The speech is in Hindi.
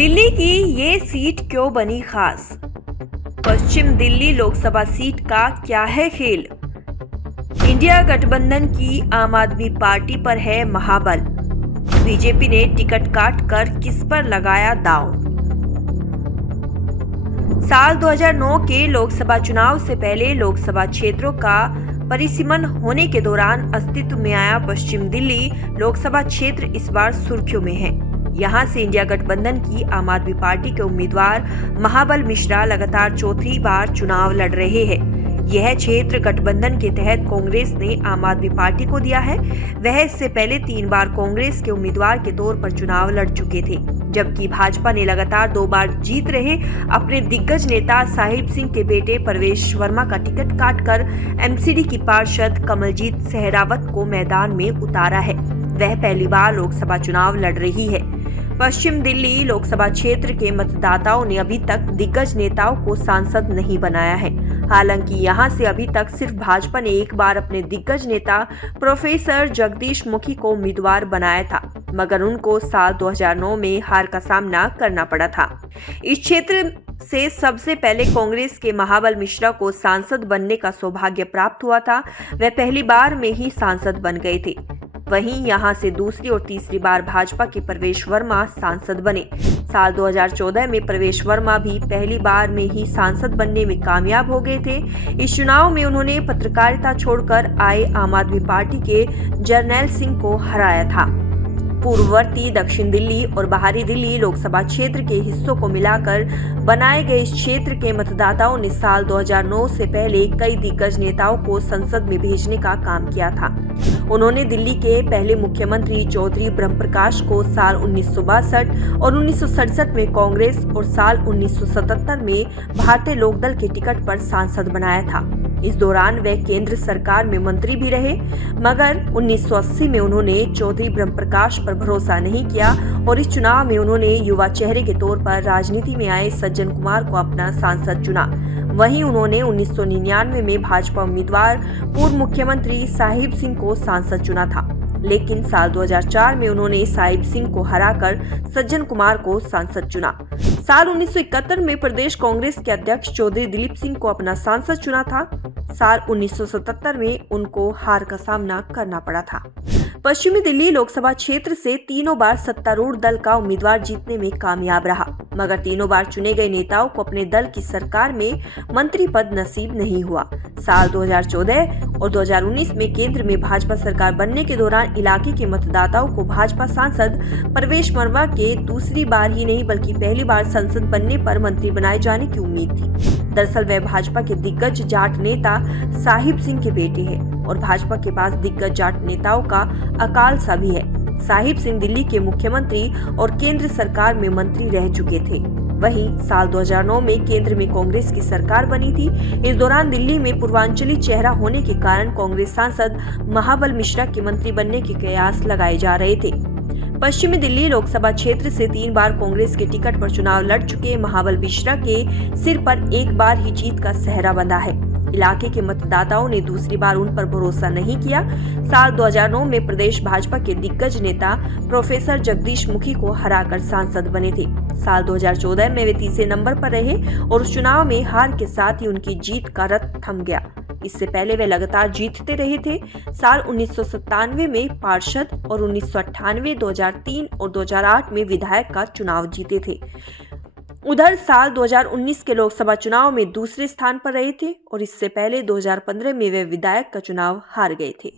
दिल्ली की ये सीट क्यों बनी खास? पश्चिम दिल्ली लोकसभा सीट का क्या है खेल? इंडिया गठबंधन की आम आदमी पार्टी पर है महाबल। बीजेपी ने टिकट काट कर किस पर लगाया दांव? साल 2009 के लोकसभा चुनाव से पहले लोकसभा क्षेत्रों का परिसीमन होने के दौरान अस्तित्व में आया पश्चिम दिल्ली लोकसभा क्षेत्र इस बार सुर्खियों में है। यहां से इंडिया गठबंधन की आम आदमी पार्टी के उम्मीदवार महाबल मिश्रा लगातार चौथी बार चुनाव लड़ रहे हैं। यह क्षेत्र गठबंधन के तहत कांग्रेस ने आम आदमी पार्टी को दिया है। वह इससे पहले 3 बार कांग्रेस के उम्मीदवार के तौर पर चुनाव लड़ चुके थे, जबकि भाजपा ने लगातार 2 बार जीत रहे अपने दिग्गज नेता साहिब सिंह के बेटे परवेश वर्मा का टिकट काटकर एमसीडी की पार्षद कमलजीत सहरावत को मैदान में उतारा है। वह पहली बार लोकसभा चुनाव लड़ रही है। पश्चिम दिल्ली लोकसभा क्षेत्र के मतदाताओं ने अभी तक दिग्गज नेताओं को सांसद नहीं बनाया है। हालांकि यहां से अभी तक सिर्फ भाजपा ने एक बार अपने दिग्गज नेता प्रोफेसर जगदीश मुखी को उम्मीदवार बनाया था, मगर उनको साल 2009 में हार का सामना करना पड़ा था। इस क्षेत्र से सबसे पहले कांग्रेस के महाबल मिश्रा को सांसद बनने का सौभाग्य प्राप्त हुआ था। वह पहली बार में ही सांसद बन गए थे। वहीं यहां से दूसरी और तीसरी बार भाजपा के परवेश वर्मा सांसद बने। साल 2014 में परवेश वर्मा भी पहली बार में ही सांसद बनने में कामयाब हो गए थे। इस चुनाव में उन्होंने पत्रकारिता छोड़कर आए आम आदमी पार्टी के जरनैल सिंह को हराया था। पूर्ववर्ती दक्षिण दिल्ली और बाहरी दिल्ली लोकसभा क्षेत्र के हिस्सों को मिलाकर बनाए गए इस क्षेत्र के मतदाताओं ने साल 2009 से पहले कई दिग्गज नेताओं को संसद में भेजने का काम किया था। उन्होंने दिल्ली के पहले मुख्यमंत्री चौधरी ब्रह्मप्रकाश को साल 1962 और 1967 में कांग्रेस और साल 1977 में भारतीय लोकदल के टिकट पर सांसद बनाया था। इस दौरान वे केंद्र सरकार में मंत्री भी रहे, मगर 1980 में उन्होंने चौधरी ब्रह्मप्रकाश पर भरोसा नहीं किया और इस चुनाव में उन्होंने युवा चेहरे के तौर पर राजनीति में आए सज्जन कुमार को अपना सांसद चुना। वहीं उन्होंने 1999 में भाजपा उम्मीदवार पूर्व मुख्यमंत्री साहिब सिंह को सांसद चुना था, लेकिन साल 2004 में उन्होंने साहिब सिंह को हराकर सज्जन कुमार को सांसद चुना। साल 1971 में प्रदेश कांग्रेस के अध्यक्ष चौधरी दिलीप सिंह को अपना सांसद चुना था। साल 1977 में उनको हार का सामना करना पड़ा था। पश्चिमी दिल्ली लोकसभा क्षेत्र से तीनों बार सत्तारूढ़ दल का उम्मीदवार जीतने में कामयाब रहा, मगर तीनों बार चुने गए नेताओं को अपने दल की सरकार में मंत्री पद नसीब नहीं हुआ। साल 2014 और 2019 में केंद्र में भाजपा सरकार बनने के दौरान इलाके के मतदाताओं को भाजपा सांसद परवेश वर्मा के दूसरी बार ही नहीं बल्कि पहली बार संसद बनने पर मंत्री बनाए जाने की उम्मीद थी। दरअसल वह भाजपा के दिग्गज जाट नेता साहिब सिंह के बेटे हैं और भाजपा के पास दिग्गज जाट नेताओं का अकाल सा भी है। साहिब सिंह दिल्ली के मुख्यमंत्री और केंद्र सरकार में मंत्री रह चुके थे। वहीं साल 2009 में केंद्र में कांग्रेस की सरकार बनी थी। इस दौरान दिल्ली में पूर्वांचली चेहरा होने के कारण कांग्रेस सांसद महाबल मिश्रा के मंत्री बनने के कयास लगाए जा रहे थे। पश्चिमी दिल्ली लोकसभा क्षेत्र से 3 बार कांग्रेस के टिकट पर चुनाव लड़ चुके महाबल मिश्रा के सिर पर एक बार ही जीत का सेहरा बंधा है। इलाके के मतदाताओं ने दूसरी बार उन पर भरोसा नहीं किया। साल 2009 में प्रदेश भाजपा के दिग्गज नेता प्रोफेसर जगदीश मुखी को हराकर सांसद बने थे। साल 2014 में वे तीसरे नंबर पर रहे और उस चुनाव में हार के साथ ही उनकी जीत का रथ थम गया। इससे पहले वे लगातार जीतते रहे थे। साल 1997 में पार्षद और 1998, 2003 और 2008 में विधायक का चुनाव जीते थे। उधर साल 2019 के लोकसभा चुनाव में दूसरे स्थान पर रहे थे और इससे पहले 2015 में वे विधायक का चुनाव हार गए थे।